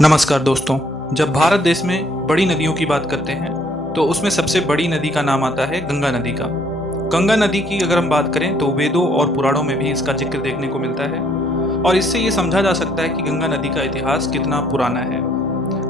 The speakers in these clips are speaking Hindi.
नमस्कार दोस्तों। जब भारत देश में बड़ी नदियों की बात करते हैं तो उसमें सबसे बड़ी नदी का नाम आता है गंगा नदी का। गंगा नदी की अगर हम बात करें तो वेदों और पुराणों में भी इसका जिक्र देखने को मिलता है और इससे ये समझा जा सकता है कि गंगा नदी का इतिहास कितना पुराना है।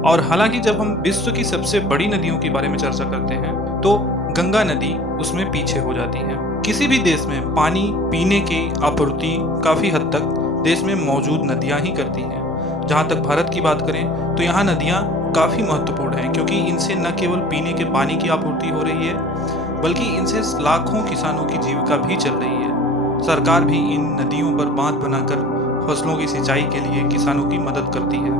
और हालांकि जब हम विश्व की सबसे बड़ी नदियों के बारे में चर्चा करते हैं तो गंगा नदी उसमें पीछे हो जाती है। किसी भी देश में पानी पीने की आपूर्ति काफ़ी हद तक देश में मौजूद नदियाँ ही करती हैं। जहाँ तक भारत की बात करें तो यहाँ नदियाँ काफ़ी महत्वपूर्ण हैं, क्योंकि इनसे न केवल पीने के पानी की आपूर्ति हो रही है बल्कि इनसे लाखों किसानों की जीविका भी चल रही है। सरकार भी इन नदियों पर बांध बनाकर फसलों की सिंचाई के लिए किसानों की मदद करती है।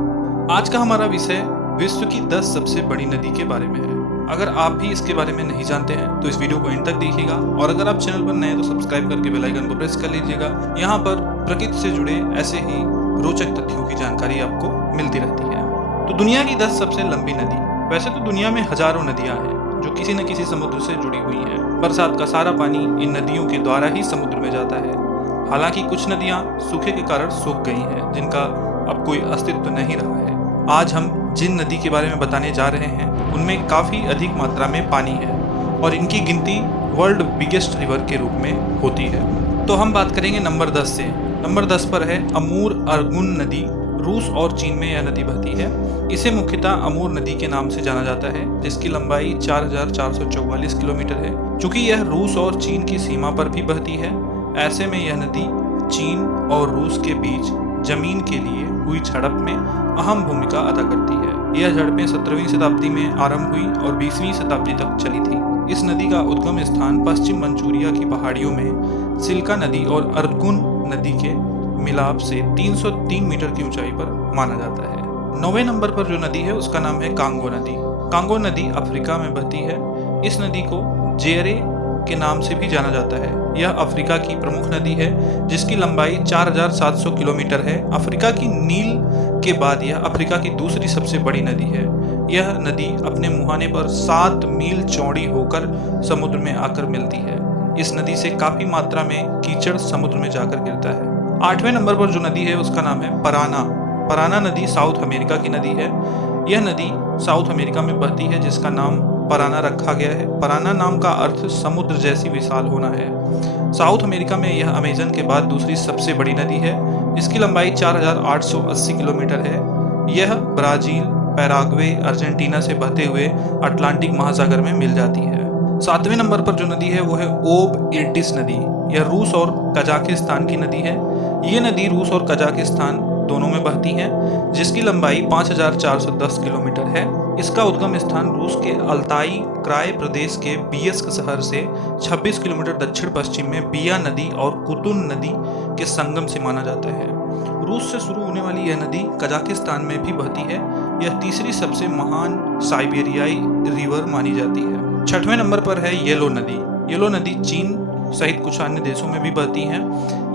आज का हमारा विषय विश्व की 10 सबसे बड़ी नदी के बारे में है। अगर आप भी इसके बारे में नहीं जानते हैं तो इस वीडियो को एंड तक देखिएगा और अगर आप चैनल पर नए हैं तो सब्सक्राइब करके बेल आइकन को प्रेस कर लीजिएगा। यहाँ पर प्रकृति से जुड़े ऐसे ही रोचक तथ्यों की जानकारी आपको मिलती रहती है। तो दुनिया की 10 सबसे लंबी नदी। वैसे तो दुनिया में हजारों नदियां हैं जो किसी न किसी समुद्र से जुड़ी हुई हैं। बरसात का सारा पानी इन नदियों के द्वारा ही समुद्र में जाता है। हालांकि कुछ नदियां सूखे के कारण सूख गई हैं, जिनका अब कोई अस्तित्व नहीं रहा है। आज हम जिन नदी के बारे में बताने जा रहे हैं उनमें काफ़ी अधिक मात्रा में पानी है और इनकी गिनती वर्ल्ड बिगेस्ट रिवर के रूप में होती है। तो हम बात करेंगे नंबर 10 से। नंबर 10 पर है अमूर अर्गुन नदी। रूस और चीन में यह नदी बहती है। इसे मुख्यतः अमूर नदी के नाम से जाना जाता है, जिसकी लंबाई 4444 किलोमीटर है। चूँकि यह रूस और चीन की सीमा पर भी बहती है, ऐसे में यह नदी चीन और रूस के बीच जमीन के लिए हुई झड़प में अहम भूमिका अदा करती है। यह झड़पें 17वीं शताब्दी में आरंभ हुई और 20वीं शताब्दी तक चली थी। इस नदी का उद्गम स्थान पश्चिम मंचूरिया की पहाड़ियों में सिल्का नदी और अर्गुन नदी के मिलाप से 303 मीटर की ऊंचाई पर माना जाता है। 9वें नंबर पर जो नदी है उसका नाम है कांगो नदी। कांगो नदी अफ्रीका में बहती है। इस नदी को जेरे के नाम से भी जाना जाता है। यह अफ्रीका की प्रमुख नदी है, जिसकी लंबाई 4700 किलोमीटर है। अफ्रीका की नील के बाद यह अफ्रीका की दूसरी सबसे बड़ी नदी है। यह नदी अपने मुहाने पर 7 मील चौड़ी होकर समुद्र में आकर मिलती है। इस नदी से काफी मात्रा में कीचड़ समुद्र में जाकर गिरता है। 8वें नंबर पर जो नदी है उसका नाम है पराना। पराना नदी साउथ अमेरिका की नदी है। यह नदी साउथ अमेरिका में बहती है, जिसका नाम पराना रखा गया है। पराना नाम का अर्थ समुद्र जैसी विशाल होना है। साउथ अमेरिका में यह अमेजन के बाद दूसरी सबसे बड़ी नदी है। इसकी लंबाई 4880 किलोमीटर है। यह ब्राजील, पैराग्वे, अर्जेंटीना से बहते हुए अटलांटिक महासागर में मिल जाती है। 7वें नंबर पर जो नदी है वो है ओब इर्टिस नदी। यह रूस और कजाकिस्तान की नदी है। ये नदी रूस और कजाकिस्तान दोनों में बहती है, जिसकी लंबाई 5410 किलोमीटर है। इसका उद्गम स्थान रूस के अल्ताई क्राय प्रदेश के बियस्क शहर से 26 किलोमीटर दक्षिण पश्चिम में बिया नदी और कुतुन नदी के संगम से माना जाता है। रूस से शुरू होने वाली यह नदी कजाकिस्तान में भी बहती है। यह तीसरी सबसे महान साइबेरियाई रिवर मानी जाती है। 6वें नंबर पर है येलो नदी। येलो नदी चीन सहित कुछ अन्य देशों में भी बहती है।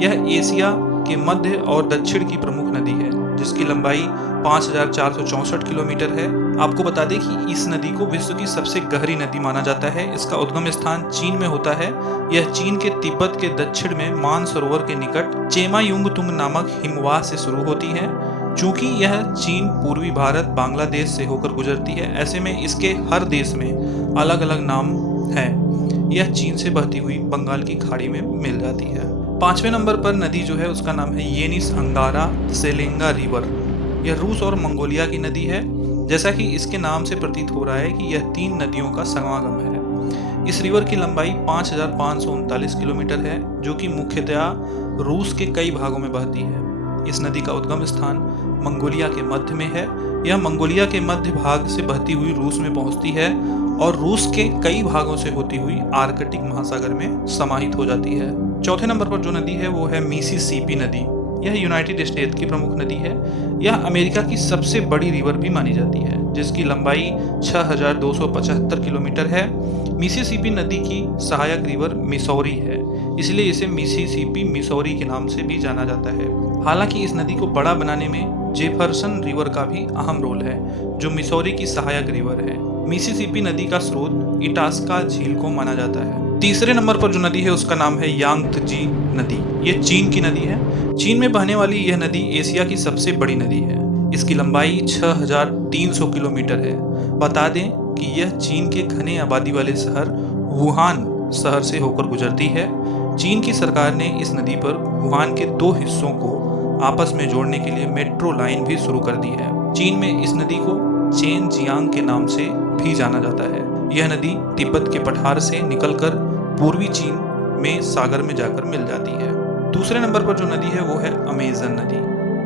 यह एशिया के मध्य और दक्षिण की प्रमुख नदी है, जिसकी लंबाई 5464 किलोमीटर है। आपको बता दें कि इस नदी को विश्व की सबसे गहरी नदी माना जाता है। इसका उद्गम स्थान चीन में होता है। यह चीन के तिब्बत के दक्षिण में मानसरोवर के निकट चेमायुंगतुंग नामक हिमवाह से शुरू होती है। चूंकि यह चीन, पूर्वी भारत, बांग्लादेश से होकर गुजरती है, ऐसे में इसके हर देश में अलग अलग नाम है। यह चीन से बहती हुई बंगाल की खाड़ी में मिल जाती है। 5वें नंबर पर नदी जो है उसका नाम है येनिस अंगारा सेलेंगा रिवर। यह रूस और मंगोलिया की नदी है। जैसा कि इसके नाम से प्रतीत हो रहा है कि यह 3 नदियों का समागम है। इस रिवर की लंबाई 5539 किलोमीटर है, जो कि मुख्यतया रूस के कई भागों में बहती है। इस नदी का उद्गम स्थान मंगोलिया के मध्य में है। यह मंगोलिया के मध्य भाग से बहती हुई रूस में पहुंचती है और रूस के कई भागों से होती हुई आर्कटिक महासागर में समाहित हो जाती है। 4थे नंबर पर जो नदी है वो है मिसिसिपी नदी। यह यूनाइटेड स्टेट की प्रमुख नदी है। यह अमेरिका की सबसे बड़ी रिवर भी मानी जाती है, जिसकी लंबाई 6275 किलोमीटर है। मिसिसिपी नदी की सहायक रिवर मिसौरी है, इसलिए इसे मिसिसिपी मिसौरी के नाम से भी जाना जाता है। हालांकि इस नदी को बड़ा बनाने में जेफरसन रिवर का भी अहम रोल है, जो मिसौरी की सहायक रिवर है। मिसिसिपी नदी का स्रोत इटास्का झील को माना जाता है। तीसरे नंबर पर जो नदी है उसका नाम है यांगत्जी नदी। ये चीन की नदी है। चीन में बहने वाली यह नदी एशिया की सबसे बड़ी नदी है। इसकी लंबाई 6,300 किलोमीटर है। बता दें कि यह चीन के घने आबादी वाले शहर वुहान शहर से होकर गुजरती है। चीन की सरकार ने इस नदी पर वुहान के 2 हिस्सों को आपस में जोड़ने के लिए मेट्रो लाइन भी शुरू कर दी है। चीन में इस नदी को चेन जियांग के नाम से भी जाना जाता है। यह नदी तिब्बत के पठार से निकलकर पूर्वी चीन में सागर में जाकर मिल जाती है। दूसरे नंबर पर जो नदी है वो है अमेजन नदी।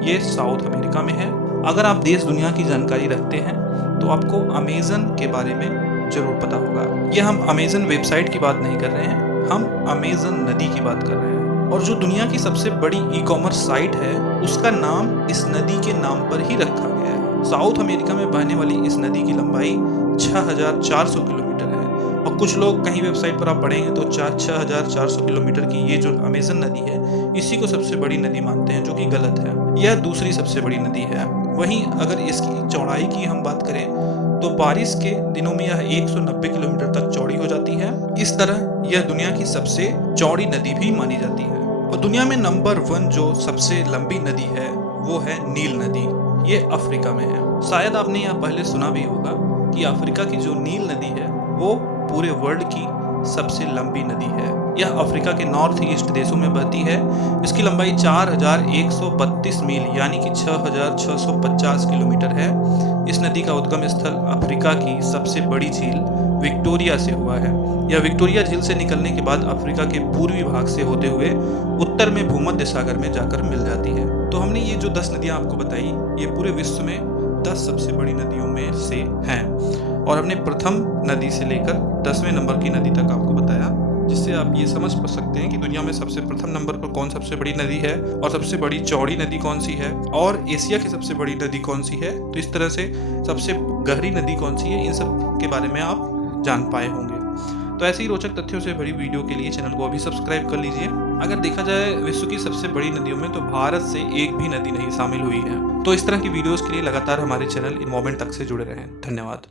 ये साउथ अमेरिका में है। अगर आप देश दुनिया की जानकारी रखते हैं तो आपको अमेजन के बारे में जरूर पता होगा। यह हम अमेजन वेबसाइट की बात नहीं कर रहे हैं, हम अमेजन नदी की बात कर रहे हैं। और जो दुनिया की सबसे बड़ी ई कॉमर्स साइट है उसका नाम इस नदी के नाम पर ही रखा गया है। साउथ अमेरिका में बहने वाली इस नदी की लंबाई 6,400 किलोमीटर है। और कुछ लोग कहीं वेबसाइट पर आप पढ़ेंगे तो 6,400 किलोमीटर की ये जो अमेजन नदी है इसी को सबसे बड़ी नदी मानते हैं, जो कि गलत है। यह दूसरी सबसे बड़ी नदी है। वहीं अगर इसकी चौड़ाई की हम बात करें तो बारिश के दिनों में यह 190 किलोमीटर तक चौड़ी हो जाती है। इस तरह यह दुनिया की सबसे चौड़ी नदी भी मानी जाती है। और दुनिया में नंबर 1 जो सबसे लंबी नदी है वो है नील नदी। ये अफ्रीका में है। शायद आपने यह पहले सुना भी होगा कि अफ्रीका की जो नील नदी है वो पूरे वर्ल्ड की सबसे लंबी नदी है। यह अफ्रीका के नॉर्थ ईस्ट देशों में बहती है। इसकी लंबाई 4,132 मील यानी कि 6,650 किलोमीटर है। इस नदी का उद्गम स्थल अफ्रीका की सबसे बड़ी झील विक्टोरिया से हुआ है। यह विक्टोरिया झील से निकलने के बाद अफ्रीका के पूर्वी भाग से होते हुए उत्तर में भूमध्य सागर में जाकर मिल जाती है। तो हमने ये जो 10 नदियां आपको बताई ये पूरे विश्व में 10 सबसे बड़ी नदियों में से हैं। और हमने प्रथम नदी से लेकर 10वें नंबर की नदी तक आपको बताया, जिससे आप ये समझ सकते हैं कि दुनिया में सबसे प्रथम नंबर पर कौन सबसे बड़ी नदी है और सबसे बड़ी चौड़ी नदी कौन सी है और एशिया की सबसे बड़ी नदी कौन सी है। तो इस तरह से सबसे गहरी नदी कौन सी है, इन सब के बारे में आप जान पाए होंगे। तो ऐसे ही रोचक तथ्यों से भरी वीडियो के लिए चैनल को अभी सब्सक्राइब कर लीजिए। अगर देखा जाए विश्व की सबसे बड़ी नदियों में तो भारत से एक भी नदी नहीं शामिल हुई है। तो इस तरह की वीडियोस के लिए लगातार हमारे चैनल इन्वॉल्वमेंट तक से जुड़े रहें। धन्यवाद।